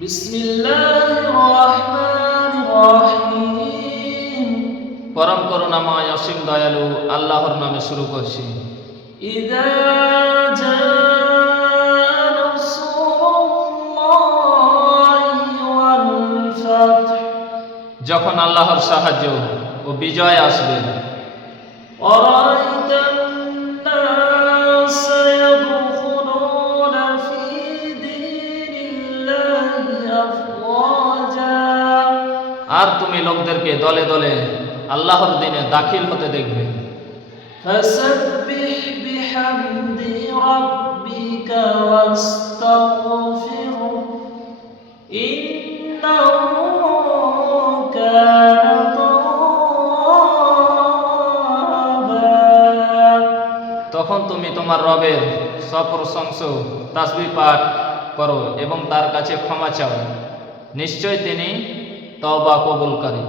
বিসমিল্লাহির রহমানির রহিম। পরম করুণাময় অসীম দয়ালু আল্লাহর নামে শুরু করছি। ইযা জাআ নাসরুল্লাহি ওয়াল ফাতহ, যখন আল্লাহর সাহায্য ও বিজয় আসবে। আর তুমি লোকদেরকে দলে দলে আল্লাহর দিনে দাখিল হতে দেখবে। ফাসাব্বিহ বিহামদি রাব্বিকা ওয়াস্তাগফিরহু ইন্নাহু কানা তাওয়াবা। তখন তুমি তোমার রবের সপ্রশংসা তাসবিহ পাঠ করো এবং তার কাছে ক্ষমা চাও, নিশ্চয় তিনি তওবা কবুলকারী।